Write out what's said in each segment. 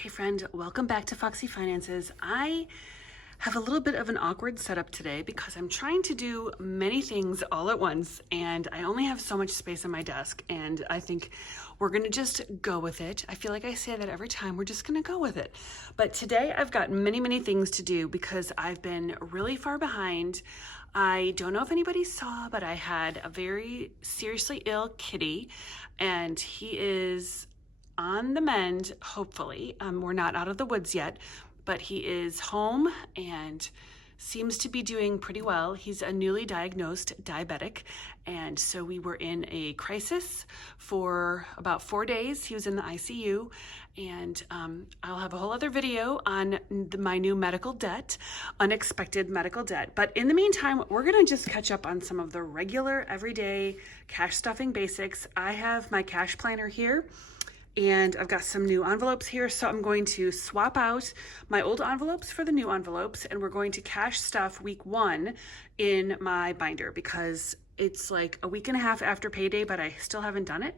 Hey friend, welcome back to Foxy Finances. I have a little bit of an awkward setup today because I'm trying to do many things all at once and I only have so much space on my desk, and I think we're gonna just go with it. I feel like I say that every time, we're just gonna go with it. But today I've got many things to do because I've been really far behind. I don't know if anybody saw, but I had a very seriously ill kitty and he is on the mend, hopefully. We're not out of the woods yet, but he is home and seems to be doing pretty well. He's a newly diagnosed diabetic, and so we were in a crisis for about 4 days. He was in the ICU, and I'll have a whole other video on my new medical debt, unexpected medical debt. But in the meantime, we're gonna just catch up on some of the regular, everyday cash stuffing basics. I have my cash planner here, and I've got some new envelopes here, so I'm going to swap out my old envelopes for the new envelopes, and we're going to cash stuff week 1 in my binder because it's like a week and a half after payday, but I still haven't done it.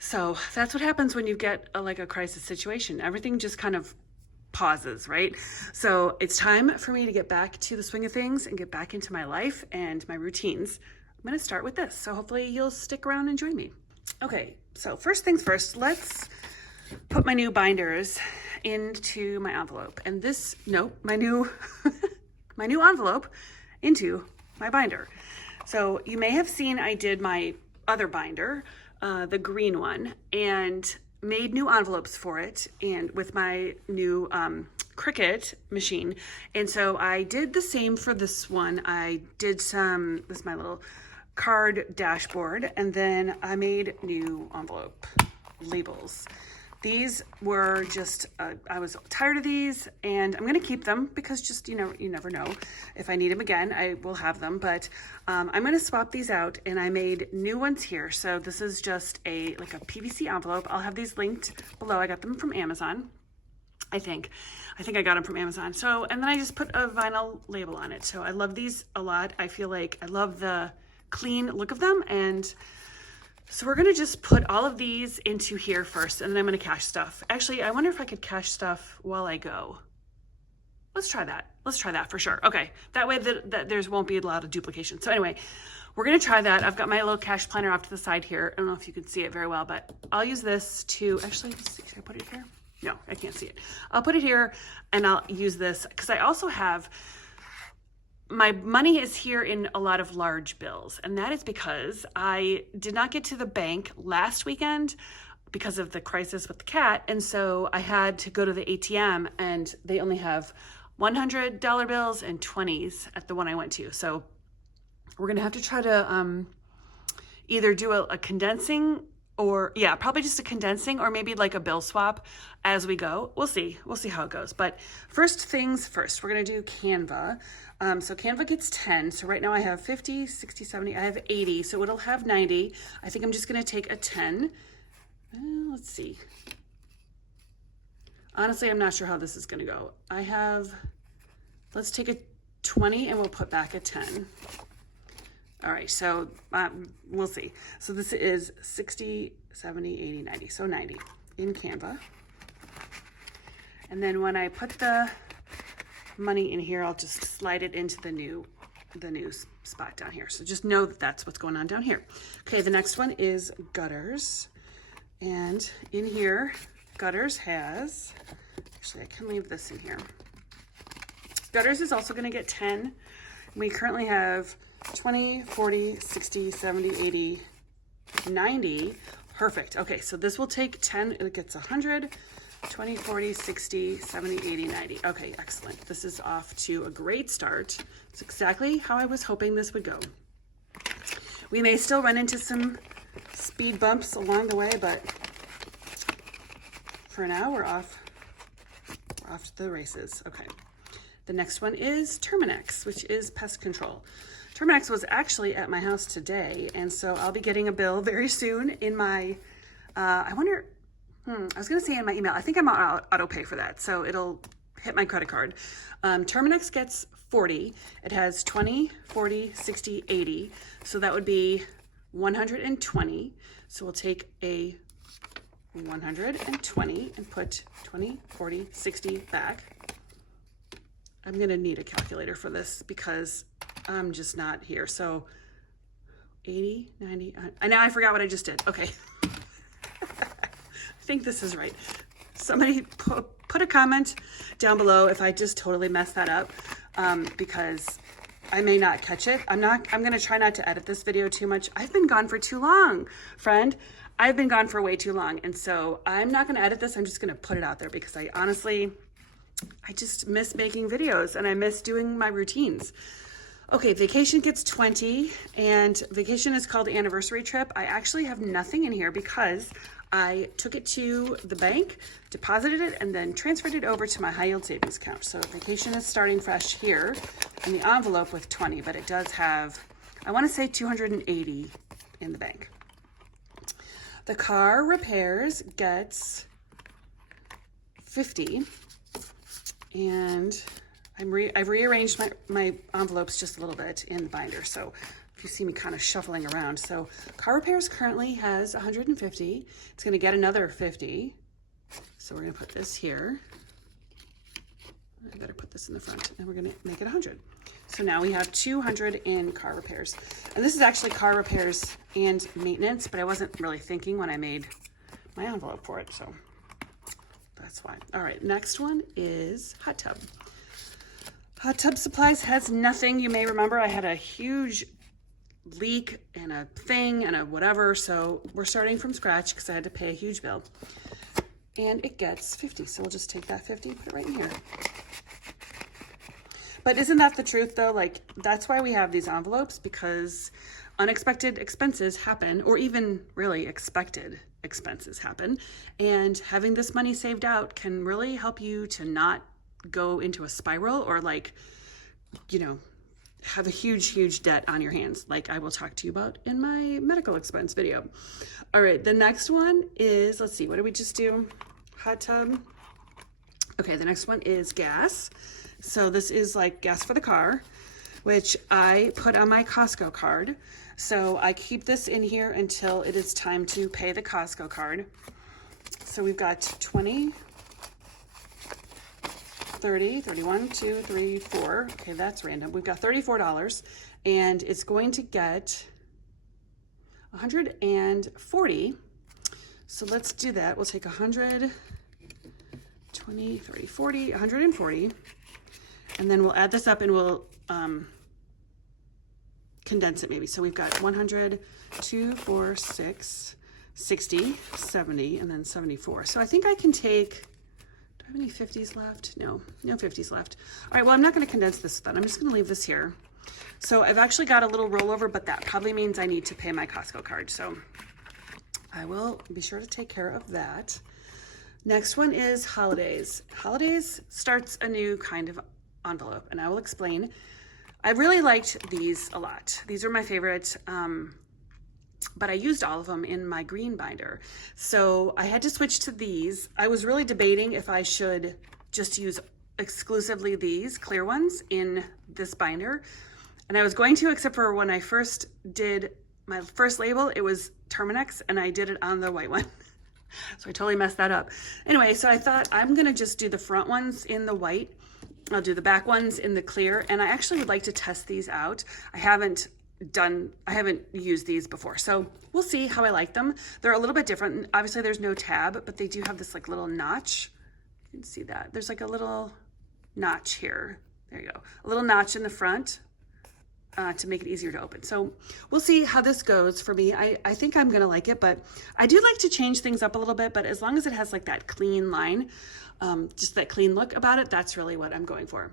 So that's what happens when you get a crisis situation. Everything just kind of pauses, right? So it's time for me to get back to the swing of things and get back into my life and my routines. I'm gonna start with this, so hopefully you'll stick around and join me. Okay, so first things first, let's put my new binders into my envelope. And my new my new envelope into my binder. So you may have seen I did my other binder, the green one, and made new envelopes for it, and with my new Cricut machine. And so I did the same for this one. I did this is my little card dashboard, and then I made new envelope labels. These were just, I was tired of these, and I'm gonna keep them because just, you never know. If I need them again, I will have them, but I'm gonna swap these out, and I made new ones here. So this is just a PVC envelope. I'll have these linked below. I got them from Amazon, I think I got them from Amazon. So, and then I just put a vinyl label on it. So I love these a lot. I feel like I love the clean look of them, and so we're gonna just put all of these into here first, and then I'm gonna cash stuff. Actually, I wonder if I could cash stuff while I go. Let's try that for sure. Okay, that way that there's won't be a lot of duplication. So anyway, we're gonna try that. I've got my little cash planner off to the side here. I don't know if you can see it very well, but I'll use this to, actually, let's see, should I put it here? No, I can't see it. I'll put it here, and I'll use this because I also have, my money is here in a lot of large bills, and that is because I did not get to the bank last weekend because of the crisis with the cat, and so I had to go to the ATM, and they only have $100 bills and 20s at the one I went to. So we're gonna have to try to either do a condensing, or probably just a condensing, or maybe like a bill swap as we go. We'll see how it goes. But first things first, we're gonna do Canva. So Canva gets 10. So right now I have 50, 60, 70, I have 80. So it'll have 90. I think I'm just gonna take a 10. Let's see. Honestly, I'm not sure how this is gonna go. Let's take a 20 and we'll put back a 10. All right, so we'll see. So this is 60, 70, 80, 90, so 90 in Canva. And then when I put the money in here, I'll just slide it into the new spot down here. So just know that that's what's going on down here. Okay, the next one is Gutters. And in here, Gutters has, actually I can leave this in here. Gutters is also gonna get 10. We currently have 20, 40, 60, 70, 80, 90. Perfect. Okay, so this will take 10, it gets 100, 20, 40, 60, 70, 80, 90. Okay, excellent. This is off to a great start. It's exactly how I was hoping this would go. We may still run into some speed bumps along the way, but for now we're off to the races. Okay. The next one is Terminex, which is pest control. Terminex was actually at my house today, and so I'll be getting a bill very soon in my, I was gonna say in my email. I think I'm on auto pay for that, so it'll hit my credit card. Terminex gets 40. It has 20, 40, 60, 80. So that would be 120. So we'll take a 120 and put 20, 40, 60 back. I'm gonna need a calculator for this because I'm just not here. So 80, 90, and now I forgot what I just did. Okay. I think this is right. Somebody put a comment down below if I just totally messed that up, because I may not catch it. I'm gonna try not to edit this video too much. I've been gone for too long, friend. I've been gone for way too long. And so I'm not gonna edit this. I'm just gonna put it out there because I just miss making videos and I miss doing my routines. Okay, vacation gets 20, and vacation is called anniversary trip. I actually have nothing in here because I took it to the bank, deposited it, and then transferred it over to my high yield savings account. So vacation is starting fresh here in the envelope with 20, but it does have, I want to say 280 in the bank. The car repairs gets 50, and I've rearranged my envelopes just a little bit in the binder. So if you see me kind of shuffling around. So car repairs currently has 150. It's gonna get another 50. So we're gonna put this here. I better put this in the front, and we're gonna make it 100. So now we have 200 in car repairs. And this is actually car repairs and maintenance, but I wasn't really thinking when I made my envelope for it, so that's why. All right, next one is hot tub. Hot tub supplies has nothing. You may remember I had a huge leak and a thing and a whatever, so we're starting from scratch because I had to pay a huge bill. And it gets 50, so we'll just take that 50, put it right in here. But isn't that the truth though? Like, that's why we have these envelopes, because unexpected expenses happen, or even really expected expenses happen. And having this money saved out can really help you to not go into a spiral or, like, you know, have a huge debt on your hands, like I will talk to you about in my medical expense video. All right, the next one is, let's see, what did we just do? Hot tub. Okay, the next one is gas. So this is like gas for the car, which I put on my Costco card. So I keep this in here until it is time to pay the Costco card. So we've got 20, 30, 31, 2, 3, 4. Okay, that's random. We've got $34, and it's going to get 140. So let's do that. We'll take 100, 20, 30, 40, 140. And then we'll add this up and we'll condense it maybe. So we've got 100, 2, 4, 6, 60, 70, and then 74. So I think I can take, do I have any 50s left? No 50s left. All right, well, I'm not gonna condense this then. I'm just gonna leave this here. So I've actually got a little rollover, but that probably means I need to pay my Costco card. So I will be sure to take care of that. Next one is holidays. Holidays starts a new kind of envelope, and I will explain. I really liked these a lot. These are my favorite, but I used all of them in my green binder. So I had to switch to these. I was really debating if I should just use exclusively these clear ones in this binder. And I was going to, except for when I first did my first label, it was Terminex, and I did it on the white one. So I totally messed that up. Anyway, so I thought I'm gonna just do the front ones in the white. I'll do the back ones in the clear, and I actually would like to test these out. I haven't used these before, so we'll see how I like them. They're a little bit different. Obviously there's no tab, but they do have this like little notch. You can see that. There's like a little notch here. There you go. A little notch in the front to make it easier to open. So we'll see how this goes for me. I think I'm gonna like it, but I do like to change things up a little bit, but as long as it has like that clean line, just that clean look about it, that's really what I'm going for.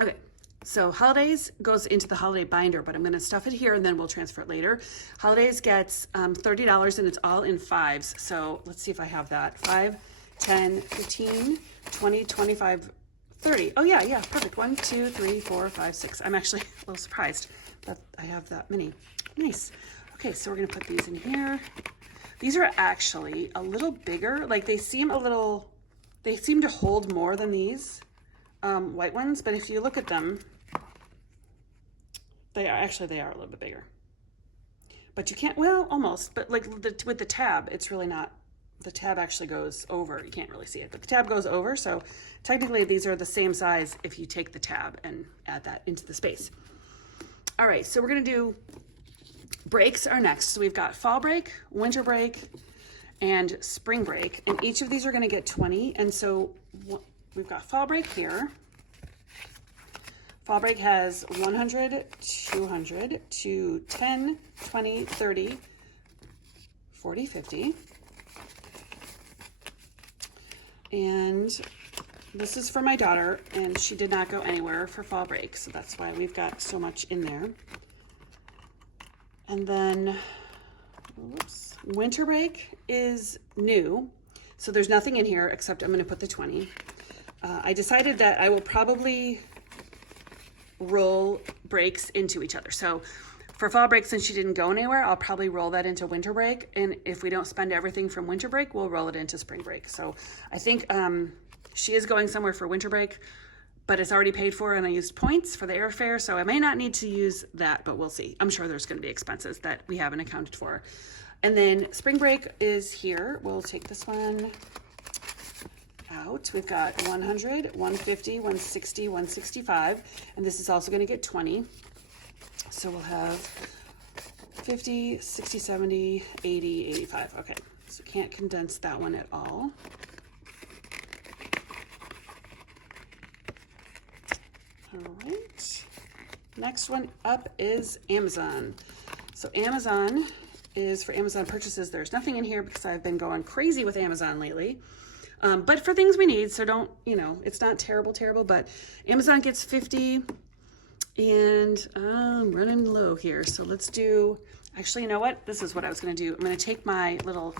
Okay, so holidays goes into the holiday binder, but I'm gonna stuff it here and then we'll transfer it later. Holidays gets $30, and it's all in fives. So let's see if I have that. 5, 10, 15, 20, 25, 30. Oh yeah, perfect. 1, 2, 3, 4, 5, 6. I'm actually a little surprised that I have that many. Nice. Okay, so we're gonna put these in here. These are actually a little bigger. Like they seem to hold more than these white ones, but if you look at them, they are a little bit bigger. But you can't, well, almost, but like with the tab, it's really not the tab actually goes over. You can't really see it, but the tab goes over. So technically these are the same size if you take the tab and add that into the space. All right, so we're gonna do breaks are next. So we've got fall break, winter break, and spring break. And each of these are gonna get 20. And so we've got fall break here. Fall break has 100, 200, 10, 20, 30, 40, 50. And this is for my daughter, and she did not go anywhere for fall break, so that's why we've got so much in there. And then, whoops, winter break is new, so there's nothing in here except I'm going to put the 20. I decided that I will probably roll breaks into each other. So for fall break, since she didn't go anywhere, I'll probably roll that into winter break. And if we don't spend everything from winter break, we'll roll it into spring break. So I think she is going somewhere for winter break, but it's already paid for and I used points for the airfare. So I may not need to use that, but we'll see. I'm sure there's going to be expenses that we haven't accounted for. And then spring break is here. We'll take this one out. We've got 100, 150, 160, 165, and this is also going to get 20. So we'll have 50, 60, 70, 80, 85. Okay, so can't condense that one at all. All right, next one up is Amazon. So Amazon is for Amazon purchases. There's nothing in here because I've been going crazy with Amazon lately. But for things we need, so don't, it's not terrible, but Amazon gets 50, and I'm running low here. So let's do, actually, you know what? This is what I was going to do. I'm going to take my little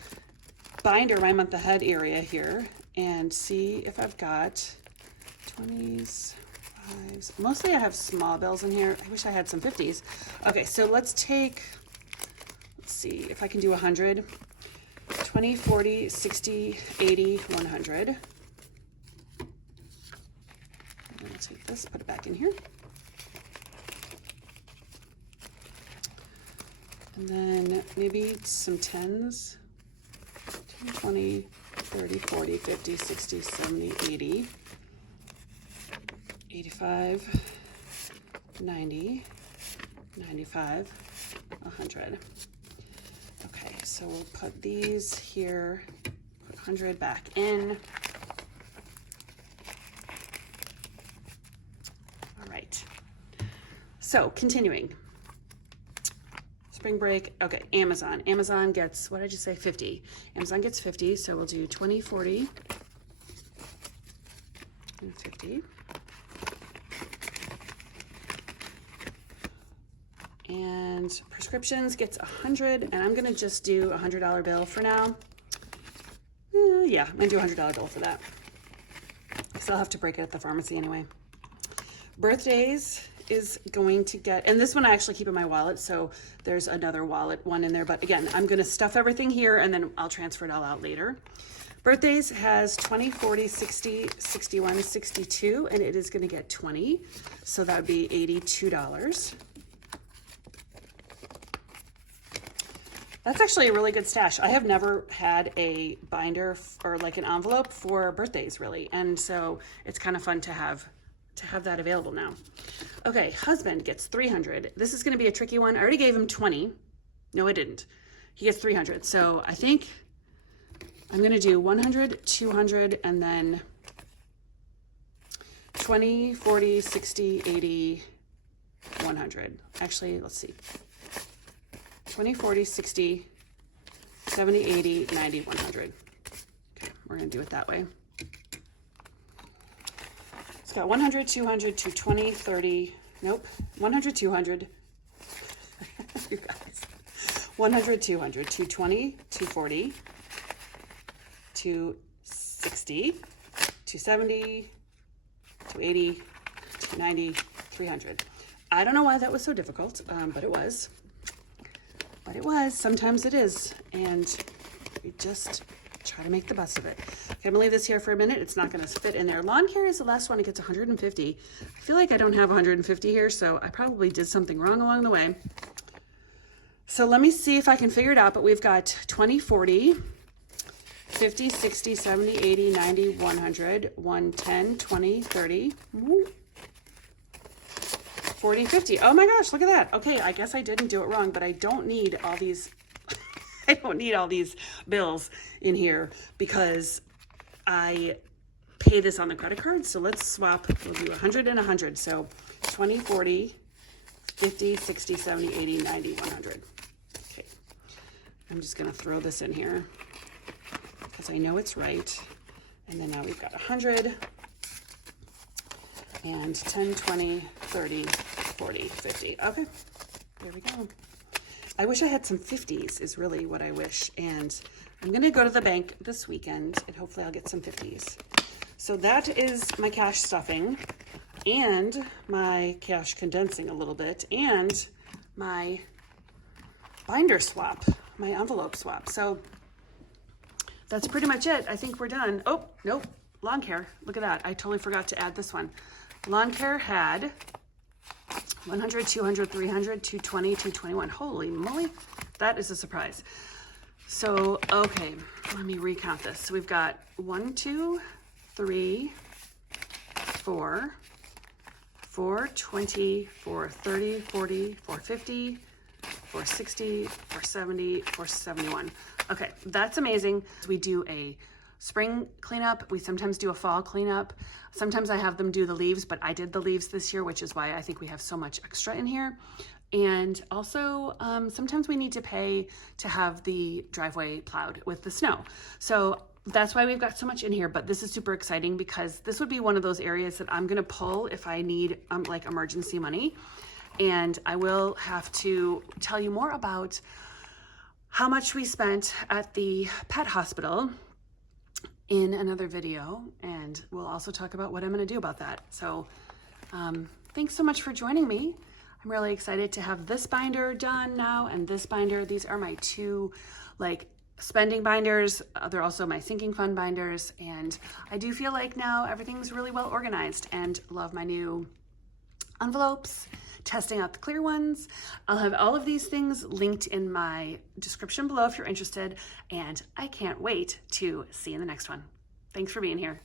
binder, my month ahead area here, and see if I've got 20s, 5s. Mostly I have small bills in here. I wish I had some 50s. Okay, so let's see if I can do 100. 20, 40, 60, 80, 100. I'm going to take this, put it back in here. And then maybe some 10s. 10, 20, 30, 40, 50, 60, 70, 80, 85, 90, 95, 100. Okay, so we'll put these here, put 100 back in. All right, so continuing. Spring break, okay, Amazon. Amazon gets, what did you say, 50. Amazon gets 50, so we'll do 20, 40, and 50. And prescriptions gets 100, and I'm gonna just do a $100 bill for now. Yeah, I'm gonna do a $100 bill for that. So I'll have to break it at the pharmacy anyway. Birthdays is going to get, and this one I actually keep in my wallet, so there's another wallet one in there, but again, I'm gonna stuff everything here and then I'll transfer it all out later. Birthdays has 20, 40, 60, 61, 62, and it is gonna get 20, so that would be $82. That's actually a really good stash. I have never had a binder or like an envelope for birthdays really. And so it's kind of fun to have that available now. Okay, husband gets 300. This is gonna be a tricky one. I already gave him 20. No, I didn't. He gets 300. So I think I'm gonna do 100, 200, and then 20, 40, 60, 80, 100. Actually, let's see. 20, 40, 60, 70, 80, 90, 100. Okay, we're gonna do it that way. It's got 100, 200, 220, 30, nope, 100, 200. You guys. 100, 200, 220, 240, 260, 270, 280, 290, 300. I don't know why that was so difficult, but it was. But it was, sometimes it is, and we just try to make the best of it. Okay, I'm gonna leave this here for a minute. It's not gonna fit in there. Lawn care is the last one. It gets 150. I feel like I don't have 150 here, so I probably did something wrong along the way. So let me see if I can figure it out, but we've got 20, 40, 50, 60, 70, 80, 90, 100, 110, 20, 30, 40, 50. Oh my gosh, look at that. Okay, I guess I didn't do it wrong, but I don't need all these, I don't need all these bills in here because I pay this on the credit card. So let's swap, we'll do 100 and 100. So 20, 40, 50, 60, 70, 80, 90, 100. Okay, I'm just gonna throw this in here because I know it's right. And then now we've got 100 and 10, 20, 30, 40, 50. Okay, there we go. I wish I had some 50s is really what I wish. And I'm gonna go to the bank this weekend and hopefully I'll get some 50s. So that is my cash stuffing and my cash condensing a little bit and my binder swap, my envelope swap. So that's pretty much it. I think we're done. Oh, nope, lawn care. Look at that. I totally forgot to add this one. Lawn care had 100, 200, 300, 220, 221. Holy moly, that is a surprise. So, okay, let me recount this. So we've got 1, 2, 3, 4, 420, 430, 40, 450, 460, 470, 471. Okay, that's amazing. We do a spring cleanup. We sometimes do a fall cleanup. Sometimes I have them do the leaves, but I did the leaves this year, which is why I think we have so much extra in here. And also, sometimes we need to pay to have the driveway plowed with the snow. So that's why we've got so much in here, but this is super exciting because this would be one of those areas that I'm gonna pull if I need like emergency money. And I will have to tell you more about how much we spent at the pet hospital in another video, and we'll also talk about what I'm going to do about that. So thanks so much for joining me. I'm really excited to have this binder done now and this binder. These are my two like spending binders. They're also my sinking fund binders, and I do feel like now everything's really well organized and love my new envelopes, testing out the clear ones. I'll have all of these things linked in my description below if you're interested, and I can't wait to see you in the next one. Thanks for being here.